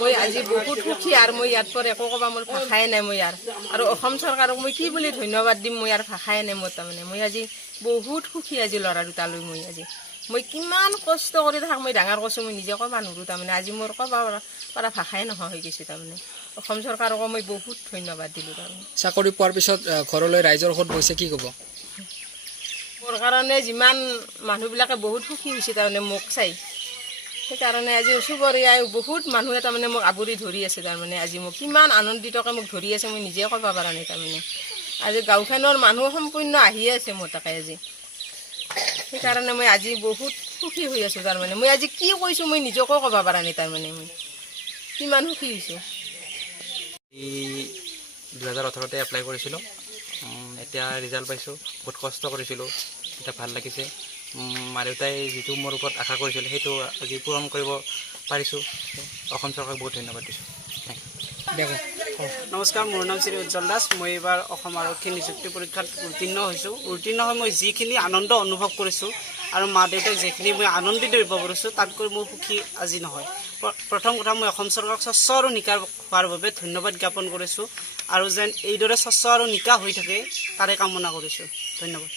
মই আজি বহুত সুখী আৰু মই ইয়াত পৰা একো ক'বা মোৰ ভাষাই নাই মই আৰু অসম চৰকাৰক মই কি বুলি ধন্যবাদ দিম মই ভাষাই নাই মোৰ তাৰমানে মই আজি বহুত সুখী আজি ল'ৰা দুটালৈ মই কিমান কষ্ট কৰি থাক মই ডাঙৰ কৈছোঁ মই নিজে ক'বা নোৱাৰোঁ তাৰমানে আজি মোৰ ক'বা পৰা ভাষাই নোহোৱা হৈ গৈছে তাৰমানে অসম চৰকাৰকো মই বহুত ধন্যবাদ দিলোঁ তাৰমানে চাকৰি পোৱাৰ পিছত ঘৰলৈ ৰাইজৰ ঘৰত গৈছে কি ক'ব মোৰ কাৰণে যিমান মানুহবিলাকে বহুত সুখী হৈছে তাৰমানে মোক চাই সেইকাৰণে আজি চুবুৰীয়াই বহুত মানুহে তাৰমানে মোক আৱৰি ধৰি আছে তাৰমানে আজি মোক কিমান আনন্দিতকৈ মোক ধৰি আছে মই নিজে ক'ব পৰা নাই তাৰমানে আজি গাঁওখনৰ মানুহ সম্পূৰ্ণ আহিয়ে আছে মোৰ তাকে আজি সেইকাৰণে মই আজি বহুত সুখী হৈ আছোঁ তাৰমানে মই আজি কি কৈছোঁ মই নিজকো ক'ব পৰা নাই তাৰমানে মই কিমান সুখী হৈছোঁ 2018তে এপ্লাই কৰিছিলোঁ এতিয়া ৰিজাল্ট পাইছোঁ বহুত কষ্ট কৰিছিলোঁ এতিয়া ভাল লাগিছে মা দেউতাই যিটো মোৰ ওপৰত আশা কৰিছিল সেইটো আজি পূৰণ কৰিব পাৰিছোঁ অসম চৰকাৰক বহুত ধন্যবাদ দিছোঁ নমস্কাৰ মোৰ নাম শ্ৰী উজ্জ্বল দাস মই এইবাৰ অসম আৰক্ষী নিযুক্তি পৰীক্ষাত উত্তীৰ্ণ হৈছোঁ উত্তীৰ্ণ হৈ মই যিখিনি আনন্দ অনুভৱ কৰিছোঁ আৰু মা দেউতাক যিখিনি মই আনন্দিত দিব পাৰিছোঁ তাতকৈ মোৰ সুখী আজি নহয় প্ৰথম কথা মই অসম চৰকাৰক স্বচ্ছ আৰু নিকা হোৱাৰ বাবে ধন্যবাদ জ্ঞাপন কৰিছোঁ আৰু যেন এইদৰে স্বচ্ছ আৰু নিকা হৈ থাকে তাৰে কামনা কৰিছোঁ ধন্যবাদ